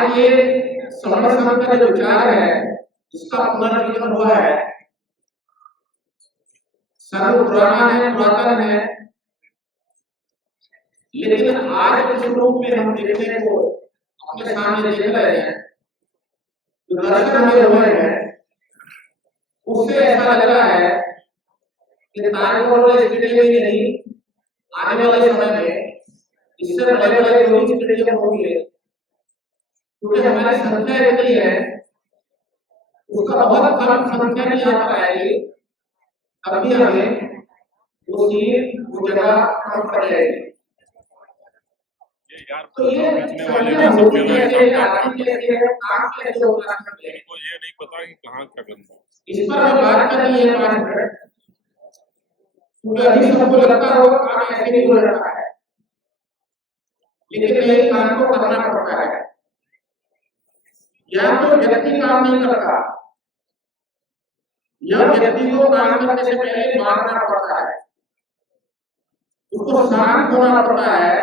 आज ये समर्थन का जो विचार है उसका पुनर्जीवन हुआ है, सर्व पुराना है, पुरातन है, लेकिन आज जिस रूप में हम देखने को अपने सामने देख रहे हैं, जो दर्शन में हुए हैं, उससे ऐसा लग रहा है कि ताजमहल स्टेडियम ही नहीं, आने वाले समय में इससे बड़े बड़े जो भी स्टेडियम होंगे, क्योंकि हमारी संख्या इतनी है, उसका बहुत कम संख्या में यहाँ पर आएगी, तभी हमें वो चीज वो जगह कम पड़ जाएगी। तो ये होती कैसे, आती कैसे है, काम कैसे होता है, इनको ये नहीं पता कि कहाँ क्या करना है। इस पर हम बात करनी है 5 मिनट, क्योंकि अभी सबको लगता होगा काम ऐसे नहीं हो रहा है, लेकिन नहीं, काम को करना पड़ता है। या तो व्यक्ति काम नहीं करता, या व्यक्ति को काम करने से पहले मारना पड़ता है, उसको शांत होना पड़ता है,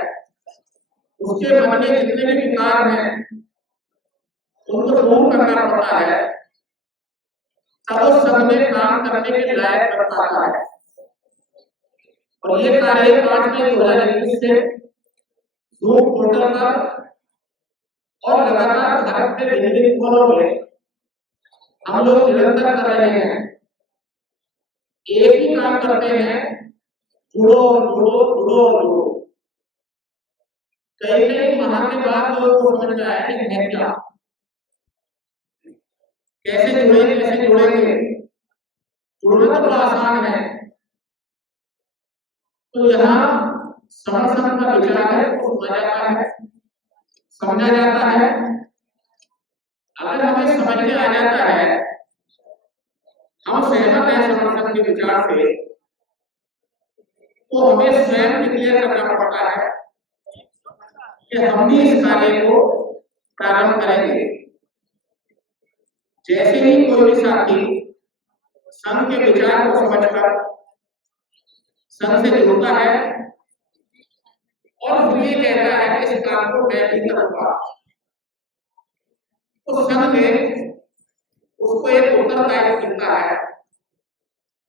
उसके मन में जितने भी विकार हैं उनको दूर करना पड़ता है, तब उस सब में काम करने के लायक बन पाता है। और ये कार्य 5 मई 2021 से ग्रुप पोर्टल पर और लगातार भारत के विभिन्न कोनों में हम लोग निरंतर कर रहे हैं। एक ही काम करते हैं, जुड़ो जुड़ो जुड़ो जुड़ो। कई माह के बाद लोगों को समझ में आया कि है क्या, कैसे जुड़ेंगे, कैसे जुड़ेंगे। जुड़ना तो आसान है, तो यहाँ समर्थन का विचार है वो समझा जाता है, समझा जाता है। अगर हमें समझ में आ जाता है, हम सहमत हैं समर्थन के विचार से, तो हमें स्वयं डिक्लेयर करना पड़ता है कि हम भी इस कार्य को प्रारंभ करेंगे। जैसे ही कोई भी साथी संघ के विचार को समझकर संघ से जुड़ता है और फिर ये कहता है कि इस काम को मैं भी करूंगा, तो संघ में उसको एक उत्तरदायित्व मिलता है,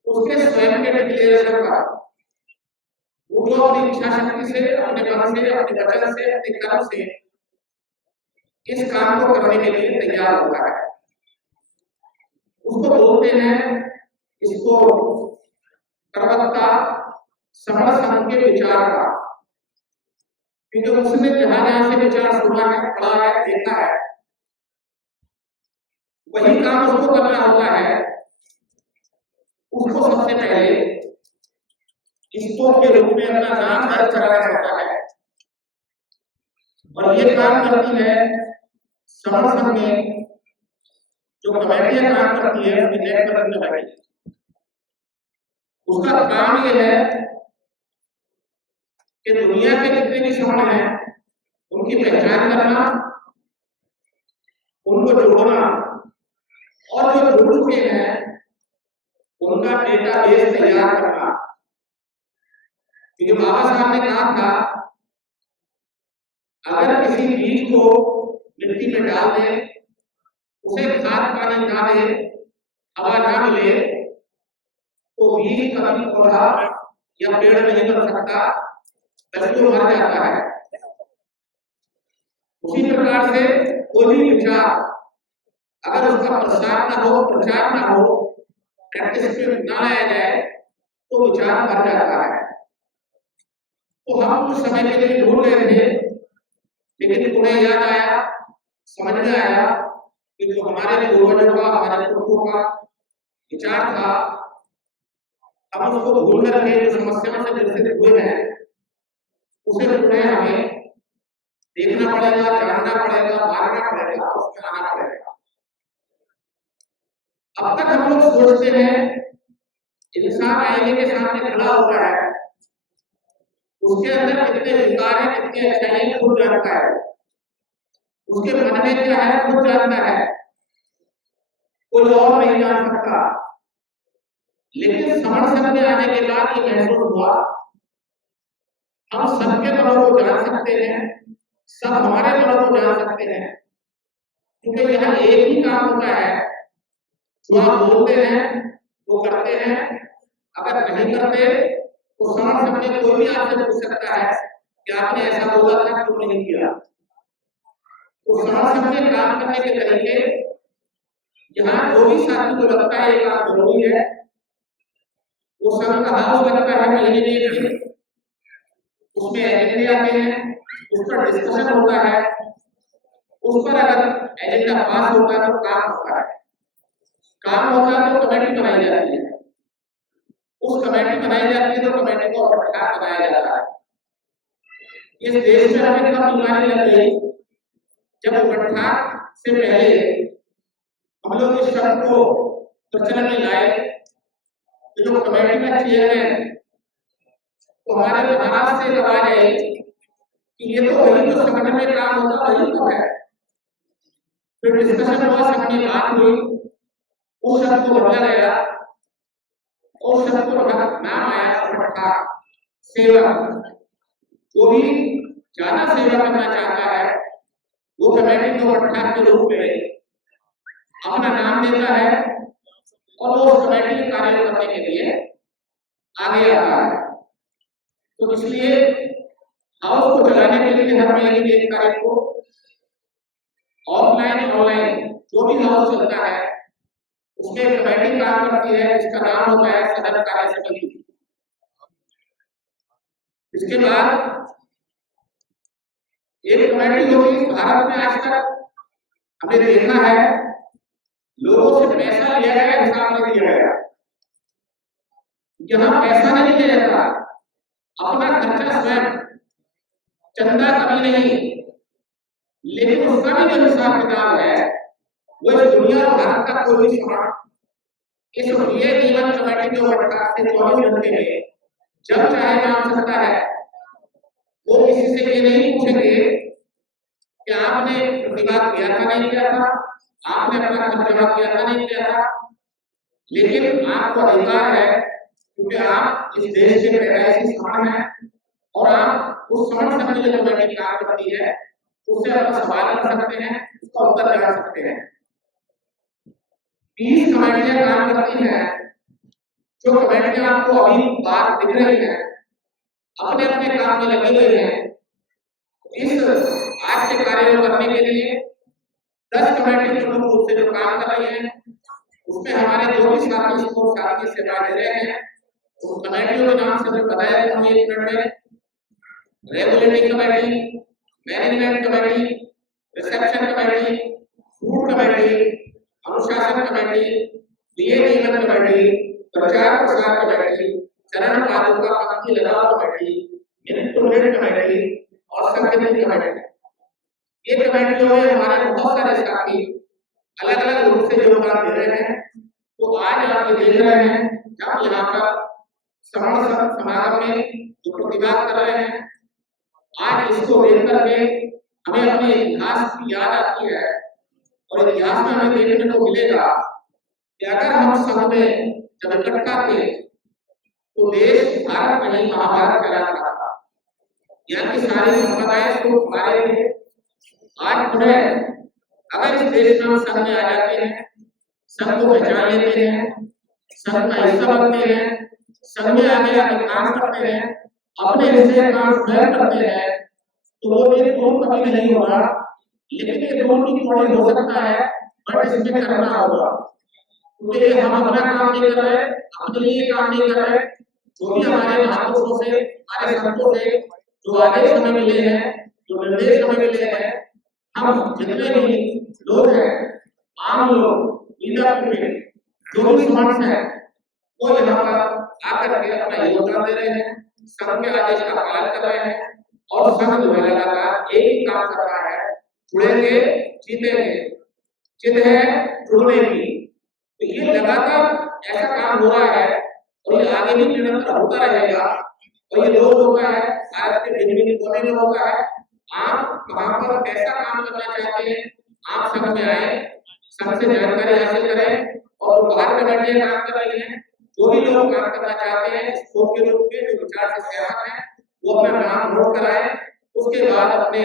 उसके स्वयं के डिक्लेरेशन का। वो जो अपनी इच्छा शक्ति से, अपने मन से, अपने वचन से, अपने कर्म से इस काम को करने के लिए तैयार होता है, उसको बोलते हैं, इसको प्रवक्ता समर संघ के विचार का, क्योंकि उसने जहां जहां से विचार सुना है, पढ़ा है, देखा है, वही काम उसको करना होता है। उसको सबसे पहले स्टोर के रूप में अपना नाम दर्ज कराना होता है, और ये काम करती है समर्थन में जो कमेटियां काम करती है, उसकी नेटवर्क कमेटी। उसका काम ये है कि दुनिया के जितने भी समूह हैं उनकी पहचान करना, उनको जोड़ना, और जो जुड़ चुके हैं उनका डेटाबेस तैयार करना। क्योंकि बाबा साहब ने कहा था, अगर किसी बीज को मिट्टी में डाल दे, उसे खाद पानी ना दे, हवा ना मिले, तो बीज कभी पौधा या पेड़ नहीं बन सकता, बल्कि वो मर जाता है। उसी प्रकार से कोई भी विचार अगर उसका प्रसार ना हो, प्रचार ना हो, प्रैक्टिस में ना लाया जाए, तो विचार मर जाता है। तो हम कुछ समय के लिए ढूंढ रहे थे, लेकिन उन्हें याद आया, समझ में आया कि जो हमारे पूर्वजों का, हमारे पुरखों का विचार था, हम उसको भूल करके जो समस्याओं से ग्रसित हुए हैं, उसे पुनः हमें देखना पड़ेगा, जानना पड़ेगा, मारना पड़ेगा, उसमें आना पड़ेगा। अब तक हम लोग सोचते हैं इंसान आईने के सामने खड़ा हुआ है, उसके अंदर कितने विकार हैं, कितने अच्छाई है, खुद जानता है, उसके मन में क्या है खुद जानता है, कोई और नहीं जान सकता। लेकिन समर्थन में आने के बाद ये महसूस हुआ, हम सबके मनों को जान सकते हैं, सब हमारे मनों को जान सकते हैं, क्योंकि यहाँ एक ही काम होता है, जो आप बोलते हैं वो करते हैं। अगर नहीं करते तो समझ सकते कोई भी आपसे पूछ सकता है कि आपने ऐसा बोला था क्यों नहीं किया। तो समझ सकते काम करने के तरीके, यहाँ जो भी साथी को लगता है ये काम जरूरी है, वो सब कहा हो लगता है महीने में एक दिन, उसमें एजेंडे आते हैं, उस पर डिस्कशन होता है, उस पर अगर एजेंडा पास होता है तो काम होता है, काम होता है तो कमेटी बनाई जाती है, उस कमेटी बनाई जाती है तो कमेटी को पट्टा बनाया जाता है। इस देश में हमें कब बीमारी लग गई, जब पट्टा से पहले हम लोग इस शब्द को प्रचलन में लाए, जो कमेटी का चेयरमैन तो हमारे महाराज से आवाज आई कि ये तो वही तो संगठन में काम होता वही तो है। फिर डिस्कशन हुआ, सबकी बात हुई, उस शब्द को बदला गया, उस शब्द को नाम आया पट्टा सेवा। जो भी ज्यादा सेवा करना चाहता है वो कमेटी को पट्टा के रूप में अपना नाम देता है और वो कमेटी कार्य करने के लिए आगे आता है। तो इसलिए हाउस को चलाने के लिए हर महीने की 1 तारीख को ऑफलाइन ऑनलाइन जो भी हाउस चलता है उसमें कमेटी काम करती है, जिसका नाम होता है सदन कार्य समिति। इसके बाद एक कमेटी होगी। भारत में आज तक हमने देखा है लोगों से पैसा लिया गया, हिसाब नहीं दिया गया। यहाँ पैसा नहीं लिया जाता, अपना खर्चा स्वयं, चंदा कभी नहीं, लेकिन उसका भी जो हिसाब किताब है वो इस दुनिया और भारत का कोई भी समाज इसलिए जीवन कमेटी के पट्टा से 24 घंटे में जब चाहे नाम सकता है। वो किसी से ये नहीं पूछेंगे कि आपने प्रतिवाद किया था नहीं किया था, आपने अपना खर्चा किया था नहीं किया था, लेकिन आपको अधिकार है क्योंकि आप इस देश के पैदाइशी समान हैं और आप उस समान समझ जो कमेटी काम करती है उससे अपना सवाल कर सकते हैं, उसका उत्तर लगा सकते हैं। 20 कमेटियां काम करती हैं। जो कमेटियां आपको अभी बात दिख रही हैं अपने अपने काम में लगी हुई हैं। इस आज के कार्य को करने के लिए 10 कमेटी प्रमुख रूप से जो काम कर रही हैं उसमें हमारे जो भी साथी इसको साथी सेवा दे रहे हैं उन कमेटियों के नाम से बताया था हमने 1 मिनट में। Regulatory committee, management committee, reception committee, food committee, अनुशासन कमेटी, नियमन कमेटी, प्रचार प्रसार कमेटी, चरण पादुका पंक्ति लगाव कमेटी, मिनट कमेटी और संगठन कमेटी। ये कमेटी जो है हमारे बहुत सारे साथी अलग अलग रूप से योगदान दे रहे हैं। तो आज आप ये देख रहे हैं जब यहाँ पर समर्थन समागम में जो प्रतिवाद कर रहे हैं, आज इसको देख करके हमें अपने इतिहास की याद आती है और इतिहास में हमें देखने को मिलेगा कि अगर हम सब में जब इकट्ठा थे तो देश भारत में ही महाभारत कहलाता था। यहाँ की सारी संप्रदाय को हमारे थे। आज पुनः अगर इस देश में हम संघ में आ जाते हैं, संघ को पहचान लेते हैं, संघ का हिस्सा बनते हैं, संघ में आगे आगे काम करते हैं, अपने हिस्से काम स्वयं करते हैं, तो वो एक ड्रोन कभी नहीं होगा। लेकिन ये ड्रोन की थोड़ी हो सकता है बट इसमें करना होगा क्योंकि हम अपना काम नहीं कर रहे, अपने लिए काम नहीं कर रहे। जो भी हमारे महापुरुषों से, हमारे संतों से जो आदेश हमें मिले हैं, जो निर्देश हमें मिले हैं, हम जितने भी लोग हैं, आम लोग, जो भी समाज है वो यहाँ पर आकर के अपना योगदान दे रहे हैं, संघ के आदेश का पालन कर रहे हैं और संघ जो है लगातार एक ही काम कर रहा है, जुड़ेंगे जीतेंगे, जिद है जुड़ने की। तो ये लगातार ऐसा काम हो रहा है और ये आगे भी निरंतर होता रहेगा और ये रोज होता है, भारत के भिन्न कोने में होता है। आप वहां पर कैसा काम करना चाहते हैं, आप संघ में आए, संघ से जानकारी हासिल करें और बाहर कमेटियां काम कर रही हैं, जो भी लोग काम करना चाहते हैं स्कोप के रूप में जो विचार से सहमत हैं वो अपना नाम नोट कराएं। उसके बाद अपने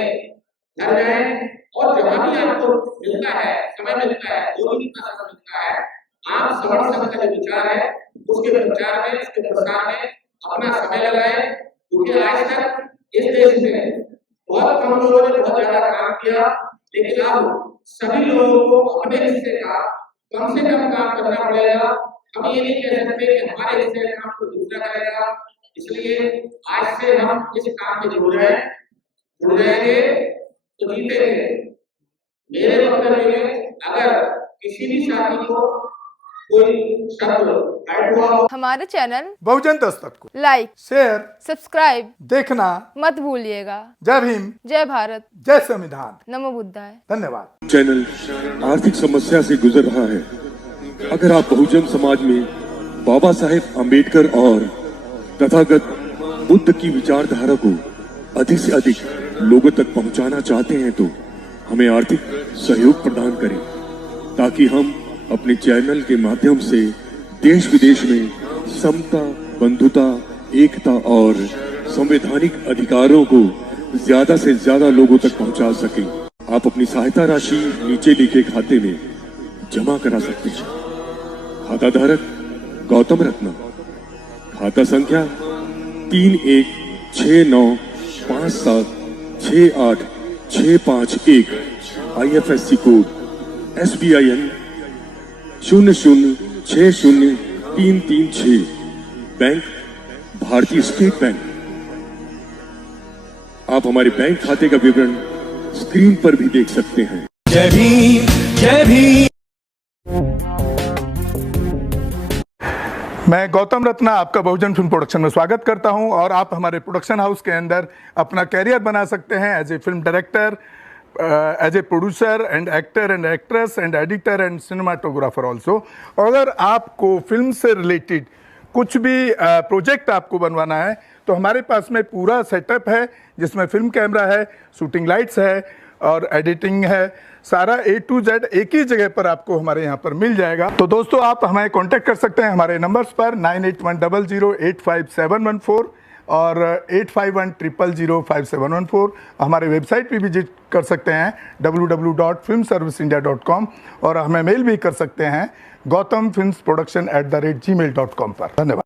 घर जाएं और जहां भी आपको मिलता है समय मिलता है, जो भी जितना समय मिलता है, आप श्रवण संघ का जो विचार है उसके प्रचार में, उसके प्रसार में अपना समय लगाएं, क्योंकि आज तक इस देश में बहुत कम लोगों ने बहुत ज्यादा काम किया, लेकिन अब सभी लोगों को अपने हिस्से का कम से कम काम करना पड़ेगा। हम ये नहीं कह सकते कि हमारे हिस्से का काम को दूसरा करेगा, इसलिए आज से हम इस काम में जुड़ जाएंगे तो जीतेंगे। मेरे वक्तव्य में अगर किसी भी साथी को कोई शब्द ऐड हुआ हो, हमारे चैनल बहुजन दस्तक को लाइक, शेयर, सब्सक्राइब देखना मत भूलिएगा। जय भीम, जय भारत, जय संविधान। नमो बुद्धाय। धन्यवाद। चैनल आर्थिक समस्या से गुजर रहा है। अगर आप बहुजन समाज में बाबा साहेब अम्बेडकर और तथागत बुद्ध की विचारधारा को अधिक से अधिक लोगों तक पहुंचाना चाहते हैं तो हमें आर्थिक सहयोग प्रदान करें, ताकि हम अपने चैनल के माध्यम से देश विदेश में समता, बंधुता, एकता और संवैधानिक अधिकारों को ज्यादा से ज्यादा लोगों तक पहुंचा सकें। आप अपनी सहायता राशि नीचे लिखे खाते में जमा करा सकते हैं। खाता धारक गौतम रत्ना, खाता संख्या 3169576861, IFSC कोड SBIN 0060336, बैंक भारतीय स्टेट बैंक। आप हमारे बैंक खाते का विवरण स्क्रीन पर भी देख सकते हैं। जय भीम, जय भीम। मैं गौतम रत्ना आपका बहुजन फिल्म प्रोडक्शन में स्वागत करता हूं और आप हमारे प्रोडक्शन हाउस के अंदर अपना कैरियर बना सकते हैं as a film director, as a producer and actor and actress and editor and cinematographer also. अगर आपको फिल्म से रिलेटेड कुछ भी प्रोजेक्ट आपको बनवाना है तो हमारे पास में पूरा सेटअप है, जिसमें फिल्म कैमरा है, शूटिंग लाइट्स है और एडिटिंग है। सारा A to Z एक ही जगह पर आपको हमारे यहाँ पर मिल जाएगा। तो दोस्तों, आप हमें कांटेक्ट कर सकते हैं हमारे नंबर्स पर 9810085714 और 8510005714। हमारे वेबसाइट पे विजिट कर सकते हैं www.filmserviceindia.com और हमें मेल भी कर सकते हैं gautamfilmsproduction@gmail.com पर। धन्यवाद।